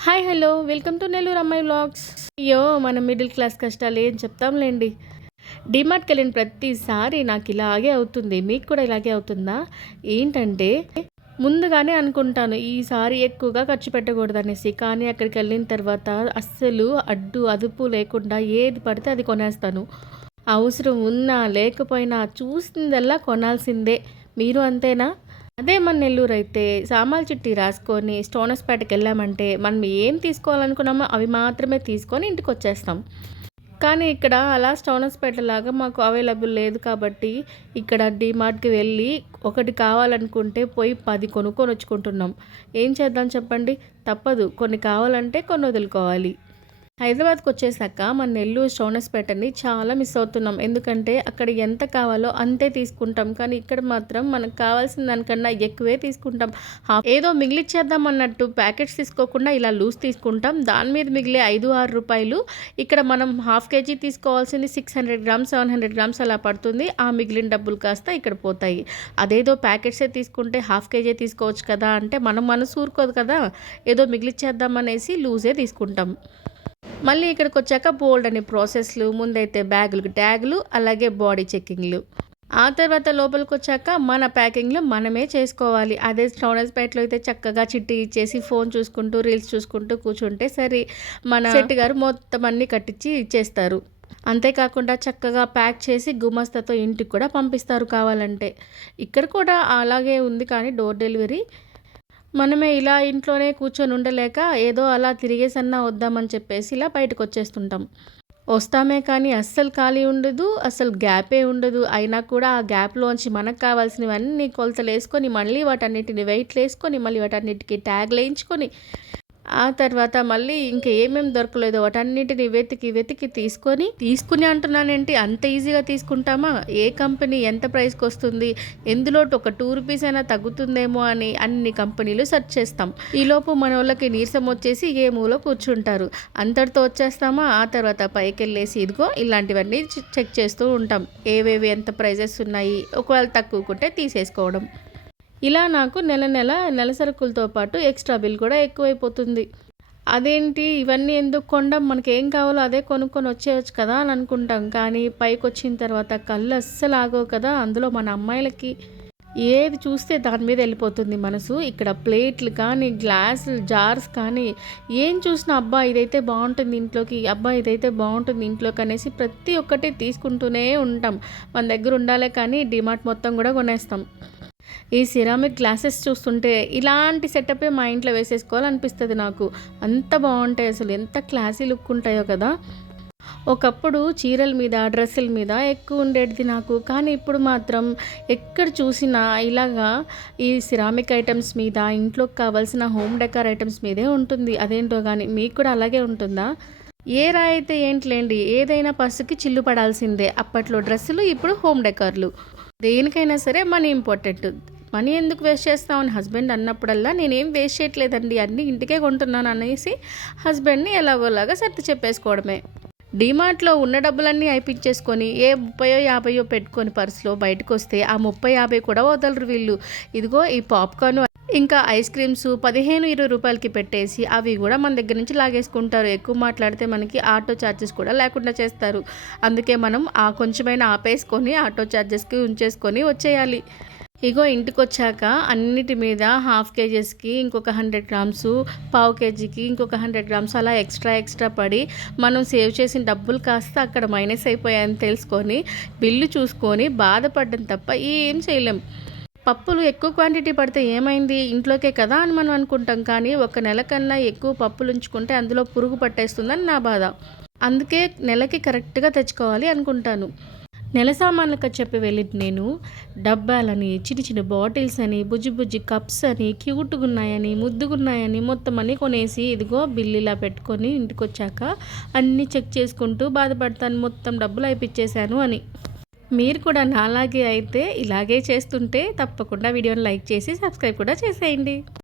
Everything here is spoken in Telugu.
Hi hello welcome to Nellore అమ్మాయి వ్లాగ్స్. అయ్యో మనం మిడిల్ క్లాస్ కష్టాలు ఏం చెప్తాంలేండి. డిమార్ట్కి వెళ్ళిన ప్రతిసారి నాకు ఇలాగే అవుతుంది. మీకు కూడా ఇలాగే అవుతుందా? ఏంటంటే ముందుగానే అనుకుంటాను ఈసారి ఎక్కువగా ఖర్చు పెట్టకూడదనేసి, కానీ అక్కడికి వెళ్ళిన తర్వాత అస్సలు అడ్డు అదుపు లేకుండా ఏది పడితే అది కొనేస్తాను. అవసరం ఉన్నా లేకపోయినా చూసిందల్లా కొనాల్సిందే. మీరు అంతేనా? అదే మన నెల్లూరు అయితే సామాన్ల చిట్టి రాసుకొని స్టోనర్స్‌పేటకి వెళ్ళామంటే మనం ఏం తీసుకోవాలనుకున్నామో అవి మాత్రమే తీసుకొని ఇంటికి వచ్చేస్తాం. కానీ ఇక్కడ అలా స్టోనర్స్‌పేటలాగా మాకు అవైలబుల్ లేదు కాబట్టి ఇక్కడ డీమార్ట్‌కి వెళ్ళి ఒకటి కావాలనుకుంటే పోయి 10 కొనుక్కొని వచ్చుకుంటున్నాం. ఏం చేద్దాం చెప్పండి? తప్పదు. కొన్ని కావాలంటే కొన్ని వదులుకోవాలి. హైదరాబాద్‌కొచ్చేసాక మన నెల్లూరు స్టోనర్స్‌పేటని చాలా మిస్ అవుతున్నాం. ఎందుకంటే అక్కడ ఎంత కావాలో అంతే తీసుకుంటాం. కానీ ఇక్కడ మాత్రం మనకు కావాల్సిన దానికన్నా ఎక్కువే తీసుకుంటాం. ఏదో మిగిలిచ్చేద్దాం అన్నట్టు ప్యాకెట్స్ తీసుకోకుండా ఇలా లూజ్ తీసుకుంటాం. దాని మీద మిగిలే 5, 6 ఇక్కడ మనం హాఫ్ కేజీ తీసుకోవాల్సింది 600 గ్రామ్స్, 700 గ్రామ్స్ అలా పడుతుంది. ఆ మిగిలిన డబ్బులు కాస్త ఇక్కడ పోతాయి. అదేదో ప్యాకెట్సే తీసుకుంటే హాఫ్ కేజీ తీసుకోవచ్చు కదా అంటే మనం మనసు ఊరుకోదు కదా. ఏదో మిగిలిచ్చేద్దాం అనేసి లూజే తీసుకుంటాం. మళ్ళీ ఇక్కడికొచ్చాక బోల్డన్ని ప్రాసెస్‌లు. ముందైతే బ్యాగులకి ట్యాగులు, అలాగే బాడీ చెకింగ్‌లు. ఆ తర్వాత లోపలికొచ్చాక మన ప్యాకింగ్‌లు మనమే చేసుకోవాలి. అదే స్టోనర్స్‌పేటలో అయితే చక్కగా చిట్టి ఇచ్చేసి ఫోన్ చూసుకుంటూ, రీల్స్ చూసుకుంటూ కూర్చుంటే సరి మన సెట్ గారు మొత్తం అన్నీ కట్టించి ఇచ్చేస్తారు. అంతేకాకుండా చక్కగా ప్యాక్ చేసి గుమస్తాతో ఇంటికి కూడా పంపిస్తారు కావాలంటే. ఇక్కడ కూడా అలాగే ఉంది కానీ డోర్ డెలివరీ. మనమే ఇలా ఇంట్లోనే కూర్చొని ఉండలేక ఏదో అలా తిరిగేసన్నా వద్దామని చెప్పేసి ఇలా బయటకొచ్చేస్తుంటాం. వస్తామే కానీ అస్సలు ఖాళీ ఉండదు. అసలు గ్యాపే ఉండదు. అయినా కూడా ఆ గ్యాప్‌లోంచి మనకు కావాల్సినవన్నీ కొలతలేసుకొని, మళ్ళీ వాటన్నిటిని వెయిట్‌లేసుకొని, మళ్ళీ వాటన్నిటికి ట్యాగ్‌లేయించుకొని ఆ తర్వాత మళ్ళీ ఇంక ఏమేమి దొరకలేదో వాటన్నిటిని వెతికి తీసుకుని అంటున్నానేంటి, అంత ఈజీగా తీసుకుంటామా? ఏ కంపెనీ ఎంత ప్రైస్‌కొస్తుంది? ఎందులో ఒక రూ. 2 అయినా తగ్గుతుందేమో అని అన్ని కంపెనీలు సెర్చ్ చేస్తాం. ఈలోపు మనోళ్ళకి నీరసం వచ్చేసి ఏ మూల కూర్చుంటారు. అంతటితో వచ్చేస్తామా? ఆ తర్వాత పైకెళ్ళేసి ఇదిగో ఇలాంటివన్నీ చెక్ చేస్తూ ఉంటాం. ఏవేవి ఎంత ప్రైజెస్ ఉన్నాయి, ఒకవేళ తక్కువకుంటే తీసేసుకోవడం. ఇలా నాకు నెల సరుకులతో పాటు ఎక్స్ట్రా బిల్ కూడా ఎక్కువైపోతుంది. అదేంటి ఇవన్నీ ఎందుకు కొండం, మనకేం కావాలో అదే కొనుక్కొని వచ్చేయొచ్చు కదా అని అనుకుంటాం. కానీ పైకొచ్చిన తర్వాత కళ్ళు అస్సలు ఆగవు కదా. అందులో మన అమ్మాయిలకి ఏది చూస్తే దాని మీద వెళ్ళిపోతుంది మనసు. ఇక్కడ ప్లేట్లు కానీ, గ్లాసులు, జార్స్ కానీ ఏం చూసినా అబ్బా ఇదైతే బాగుంటుంది ఇంట్లోకి, అబ్బా ఇదైతే బాగుంటుంది ఇంట్లోకి అనేసి ప్రతి ఒక్కటి తీసుకుంటూనే ఉంటాం. మన దగ్గర ఉండాలే కానీ డిమార్ట్ మొత్తం కూడా కొనేస్తాం. ఈ సిరామిక్ గ్లాసెస్ చూస్తుంటే ఇలాంటి సెటప్పే మా ఇంట్లో వేసేసుకోవాలనిపిస్తుంది నాకు. అంత బాగుంటాయి అసలు, ఎంత క్లాసీ లుక్ ఉంటాయో కదా. ఒకప్పుడు చీరల మీద, డ్రెస్సుల మీద ఎక్కువ ఉండేది నాకు. కానీ ఇప్పుడు మాత్రం ఎక్కడ చూసినా ఇలాగా ఈ సిరామిక్ ఐటమ్స్ మీద, ఇంట్లోకి కావాల్సిన హోమ్ డెకార్ ఐటమ్స్ మీదే ఉంటుంది. అదేంటో కానీ మీకు కూడా అలాగే ఉంటుందా? ఏ రాయితే ఏంటిలేండి, ఏదైనా పసుకి చిల్లు పడాల్సిందే. అప్పట్లో డ్రెస్సులు, ఇప్పుడు హోమ్ డెకార్లు. దేనికైనా సరే మనీ ఇంపార్టెంట్. మనీ ఎందుకు వేస్ట్ చేస్తామని హస్బెండ్ అన్నప్పుడల్లా నేనేం వేస్ట్ చేయట్లేదండి, అన్నీ ఇంటికే కొంటున్నాను అనేసి హస్బెండ్ని ఎలాగోలాగా సర్ది చెప్పేసుకోవడమే. డీమార్ట్లో ఉన్న డబ్బులన్నీ అయిపించేసుకొని ఏ 30, 50 పెట్టుకొని పర్సులో బయటకు వస్తే ఆ 30, 50 కూడా వదలరు వీళ్ళు. ఇదిగో ఈ పాప్కార్న్ ఇంకా ఐస్ క్రీమ్స్ 15, 20 రూపాయలకి పెట్టేసి అవి కూడా మన దగ్గర నుంచి లాగేసుకుంటారు. ఎక్కువ మాట్లాడితే మనకి ఆటో ఛార్జెస్ కూడా లేకుండా చేస్తారు. అందుకే మనం ఆ కొంచెమైనా ఆపేసుకొని ఆటో ఛార్జెస్కి ఉంచేసుకొని వచ్చేయాలి. ఇగో ఇంటికొచ్చాక అన్నిటి మీద హాఫ్ కేజెస్కి ఇంకొక 100 గ్రామ్స్, పావు కేజీకి ఇంకొక 100 గ్రామ్స్ అలా ఎక్స్ట్రా పడి మనం సేవ్ చేసిన డబ్బులు కాస్త అక్కడ మైనస్ అయిపోయాయని తెలుసుకొని బిల్లు చూసుకొని బాధపడడం తప్ప ఏం చేయలేం. పప్పులు ఎక్కువ క్వాంటిటీ పడితే ఏమైంది, ఇంట్లోకే కదా అని మనం అనుకుంటాం. కానీ ఒక నెల కన్నా ఎక్కువ పప్పులు ఉంచుకుంటే అందులో పురుగు పట్టేస్తుందని నా బాధ. అందుకే నెలకి కరెక్ట్గా తెచ్చుకోవాలి అనుకుంటాను. నెల సామాన్లకు చెప్పి వెళ్ళింది నేను డబ్బాలని, చిన్న బాటిల్స్ అని, బుజ్జి కప్స్ అని, క్యూట్గా ఉన్నాయని, ముద్దుగున్నాయని మొత్తం అన్నీ కొనేసి ఇదిగో బిల్లు ఇలా పెట్టుకొని ఇంటికొచ్చాక అన్నీ చెక్ చేసుకుంటూ బాధపడతాను మొత్తం డబ్బులు అయిపిచ్చేశాను అని. మీరు కూడా నాలాగే అయితే ఇలాగే చేస్తుంటే తప్పకుండా వీడియోని లైక్ చేసి సబ్స్క్రైబ్ కూడా చేసేయండి.